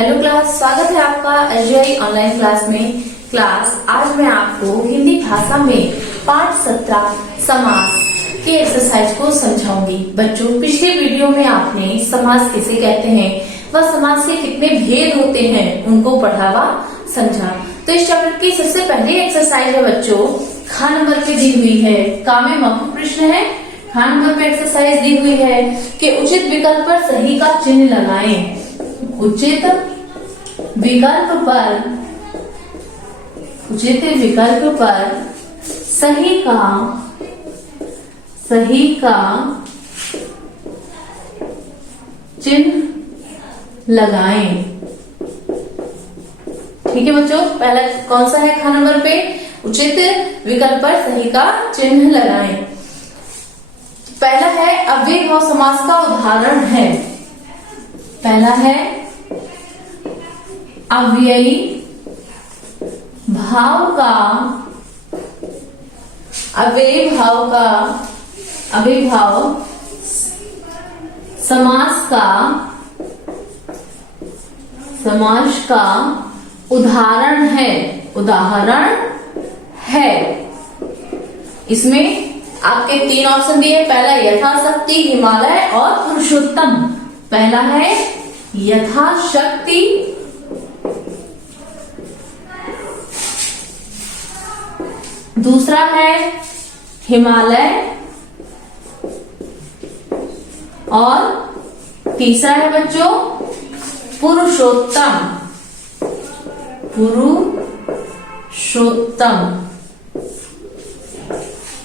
Hello class, स्वागत है आपका एसजीआई ऑनलाइन क्लास में। क्लास आज मैं आपको हिंदी भाषा में पाठ 17 समास के एक्सरसाइज को समझाऊंगी। बच्चों, पिछले वीडियो में आपने समास किसे कहते हैं व समास के कितने भेद होते हैं उनको पढ़ा व समझा। तो इस चैप्टर की सबसे पहली एक्सरसाइज है बच्चों, खा नंबर पे दी हुई है। का में मौखिक प्रश्न है, खा नंबर पे एक्सरसाइज दी हुई है कि उचित विकल्प पर सही का चिन्ह लगाएं। उचित विकल्प पर सही का चिन्ह लगाएं। ठीक है बच्चों, पहला कौन सा है? खा नंबर पे उचित विकल्प पर सही का चिन्ह लगाएं। पहला है अव्ययी भाव समास का उदाहरण है। पहला है अव्ययी भाव समास का उदाहरण है। इसमें आपके 3 ऑप्शन दिए। पहला यथाशक्ति, हिमालय और पुरुषोत्तम। पहला है यथाशक्ति, दूसरा है हिमालय और तीसरा है बच्चों पुरुषोत्तम।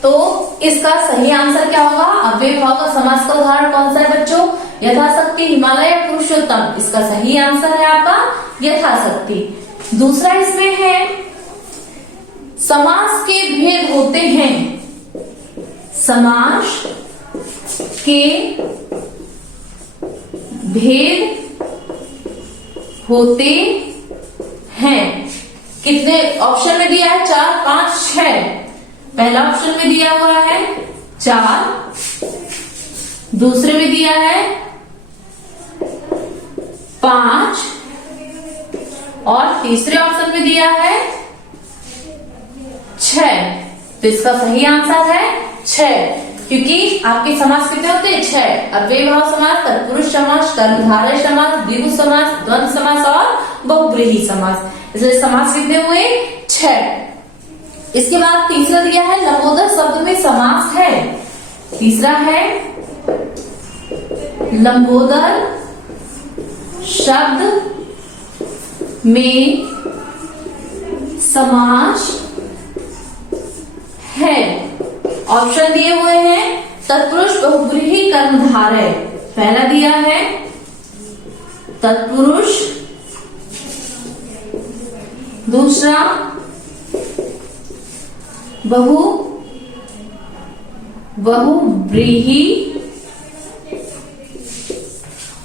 तो इसका सही आंसर क्या होगा? अव्ययी भाव का समास का उदाहरण कौन सा है बच्चों? यथाशक्ति, हिमालय या पुरुषोत्तम। इसका सही आंसर है आपका यथाशक्ति। दूसरा इसमें है समास के भेद होते हैं। समास के भेद होते हैं। कितने ऑप्शन में दिया है? 4, 5, 6। पहला ऑप्शन में दिया हुआ है 4, दूसरे में दिया है 5 और तीसरे ऑप्शन में दिया है 6। तो इसका सही आंसर है 6, क्योंकि आपके समास कितने होते हैं? 6। अव्ययी भाव समास, तत्पुरुष समास, कर्मधारय समास, द्विगु समास, द्वंद्व समास और बहुब्रीहि समास। इसलिए समास कितने हुए? 6। इसके बाद तीसरा दिया है लंबोदर शब्द में समास है। तीसरा है लंबोदर शब्द में समास है। ऑप्शन दिए हुए हैं तत्पुरुष, बहुब्रीहि, कर्मधारय। पहला दिया है तत्पुरुष, दूसरा बहुब्रीहि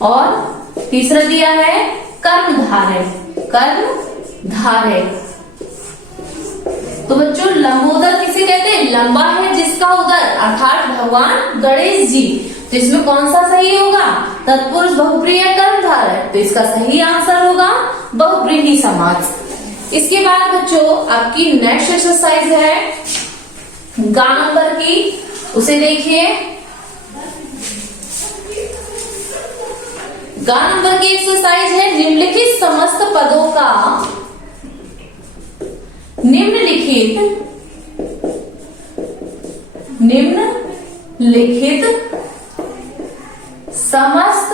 और तीसरा दिया है कर्मधारय। तो बच्चों, लंबोदर किसे कहते हैं? लंबा है जिसका उदर, अर्थात भगवान गणेश जी। तो इसमें कौन सा सही होगा? तत्पुरुष, बहुब्रीहि, कर्मधारय। तो इसका सही आंसर होगा बहुब्रीहि समास। इसके बाद बच्चों आपकी नेक्स्ट एक्सरसाइज है गा नंबर की, उसे देखिए। गा नंबर की एक्सरसाइज है निम्नलिखित समस्त पदों का निम्नलिखित समस्त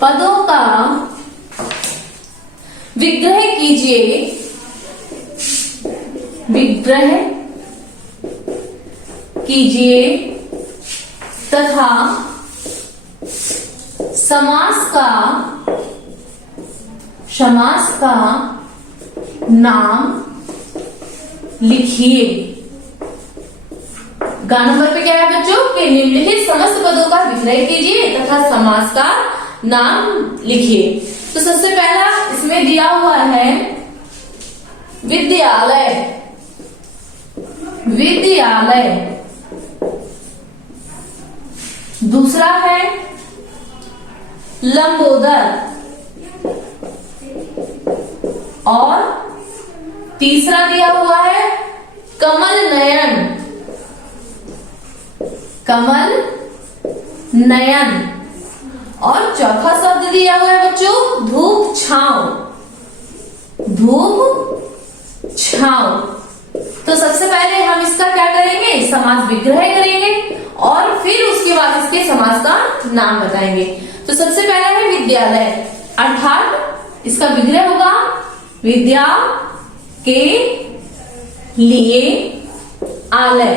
पदों का विग्रह कीजिए तथा समास का नाम लिखिए। गा नंबर पे क्या है बच्चों? कि निम्नलिखित समस्त पदों का विग्रह कीजिए तथा समास का नाम लिखिए। तो सबसे पहला इसमें दिया हुआ है विद्यालय। दूसरा है लंबोदर। और तीसरा दिया हुआ है कमल नयन, कमल नयन। और चौथा शब्द दिया हुआ है बच्चों धूप छांव, धूप छांव। तो सबसे पहले हम इसका क्या करेंगे, समास विग्रह करेंगे और फिर उसके बाद इसके समास का नाम बताएंगे। तो सबसे पहला है विद्यालय, अर्थात इसका विग्रह होगा विद्या के लिए आलय।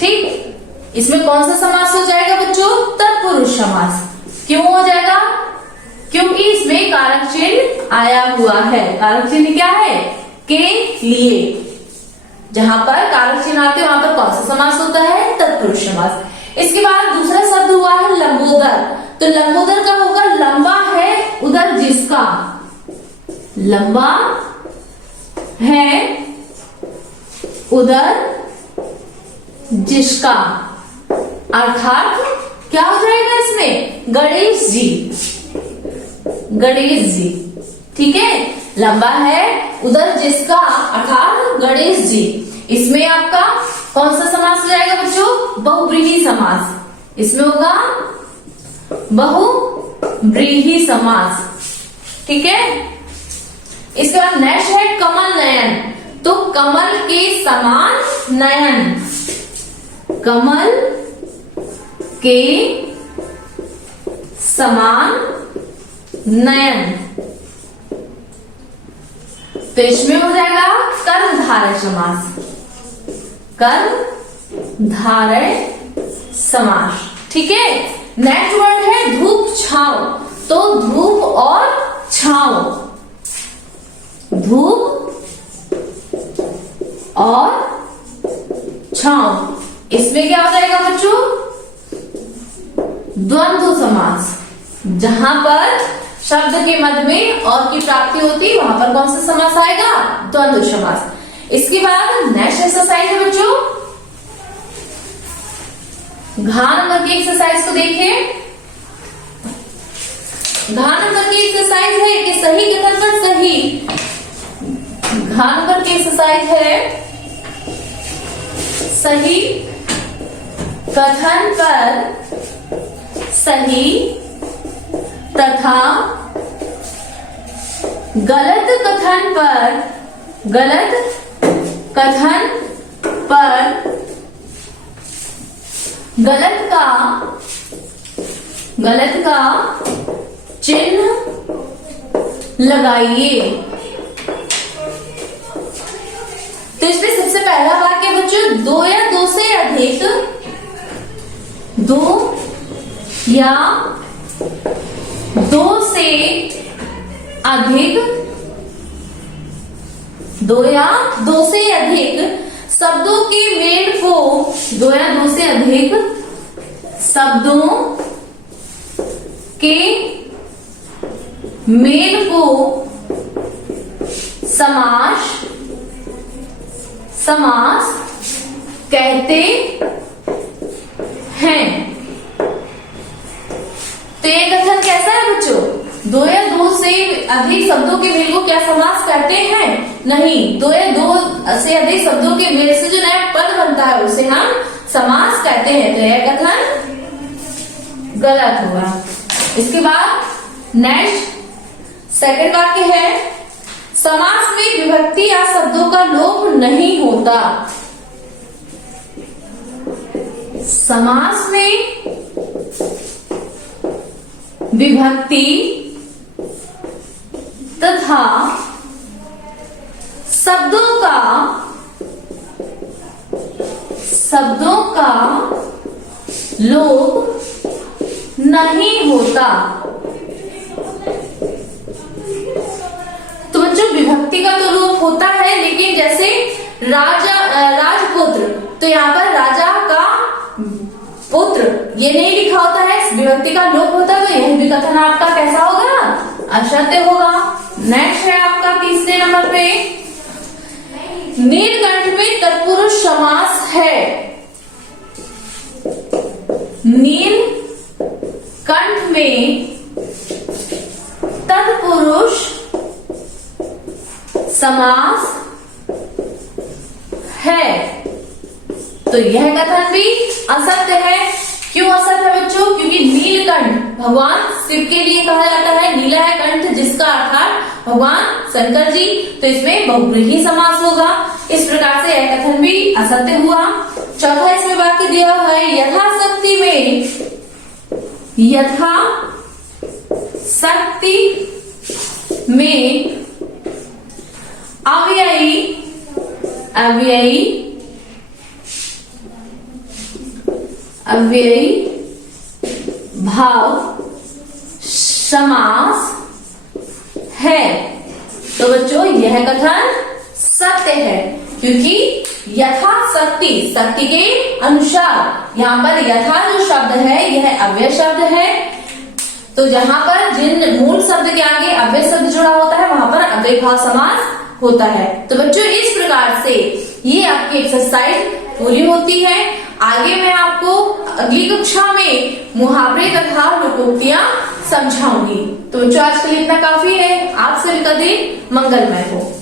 ठीक, इसमें कौन सा समास हो जाएगा बच्चों, तत्पुरुष समास। क्यों हो जाएगा, क्योंकि इसमें कारक चिन्ह आया हुआ है। कारक चिन्ह क्या है, के लिए। जहां पर कारक चिन्ह आते हैं वहां पर कौन सा समास होता है, तत्पुरुष समास। इसके बाद दूसरा शब्द हुआ है लंबोदर। तो लंबोदर का होगा लंबा है उदर जिसका, लंबा है उदर जिसका। अर्थात क्या हो जाएगा इसमें, गणेश जी, गणेश जी। ठीक है, लंबा है उदर जिसका अर्थात गणेश जी। इसमें आपका कौन सा समास हो जाएगा बच्चों, बहुव्रीहि समास। इसमें होगा बहुव्रीहि समास। ठीक है, इसके बाद नेक्स्ट है कमल नयन। तो कमल के समान नयन, कमल के समान नयन। तो इसमें हो जाएगा कर्मधारय समास, कर्मधारय समास। ठीक है, नेक्स्ट वर्ड है धूप छांव। तो धूप और छांव, धूप और छांव। इसमें क्या हो जाएगा बच्चों, द्वंद्व समास। जहां पर शब्द के मध्य में और की प्राप्ति होती वहां पर कौन सा समास आएगा, द्वंद्व समास। इसके बाद नेक्स्ट एक्सरसाइज है बच्चों, घ नंबर की एक्सरसाइज को देखें। घ नंबर की एक्सरसाइज है कि सही कथन पर सही। घ नंबर की एक्सरसाइज है सही कथन पर सही तथा गलत कथन पर गलत का चिन्ह लगाइए। तो इसमें सबसे पहला वाक्य बच्चों, दो या दो से अधिक, दो या दो से अधिक, दो या दो से अधिक शब्दों के मेल को, दो या दो से अधिक शब्दों के मेल को समास कहते हैं। तो ये कथन कैसा है बच्चों, दो या दो से अधिक शब्दों के मेल को क्या समास कहते हैं, नहीं, दो या दो से अधिक शब्दों के मेल से जो नया पद बनता है उसे हम समास कहते हैं। तो यह कथन गलत होगा। इसके बाद नेक्स्ट सेकंड वाक्य है, समास में विभक्ति या शब्दों का लोप नहीं होता। समास में विभक्ति तथा शब्दों का लोप नहीं होता। तो बच्चों विभक्ति का तो लोप होता है, लेकिन जैसे राजा राजपुत्र, तो यहाँ पर राजा का पुत्र ये नहीं लिखा होता है, विभक्ति का लोप होता है, तो यह भी कथन आपका कैसा होगा, असत्य होगा। नेक्स्ट है आपका तीसरे नंबर पे, नीलकंठ में तत्पुरुष समास है। नीलकंठ कंठ में तत्पुरुष समास है। तो यह कथन भी असत्य है। क्यों असत्य है बच्चों? क्योंकि नीलकंठ भगवान शिव के लिए कहा जाता है। नीला है कंठ जिसका अर्थात भगवान शंकर जी, तो इसमें बहुव्रीहि समास होगा। इस प्रकार से यह कथन भी असत्य हुआ। चौथा इसमें वाक्य दिया हुआ है, यथाशक्ति में अव्ययी भाव समास है। तो बच्चों यह कथन सत्य है, क्योंकि यथाशक्ति, शक्ति के अनुसार, यहाँ पर यथा जो शब्द है यह अव्यय शब्द है। तो जहां पर जिन मूल शब्द के आगे अव्यय शब्द जुड़ा होता है वहां पर अव्यय भाव समास होता है। तो बच्चों इस प्रकार से ये आपकी एक्सरसाइज पूरी होती है। आगे मैं आपको अगली कक्षा में मुहावरे तथा लोकोक्तियां समझाऊंगी। तो बच्चों आज के लिए इतना काफी है। आप सभी का दिन मंगलमय हो।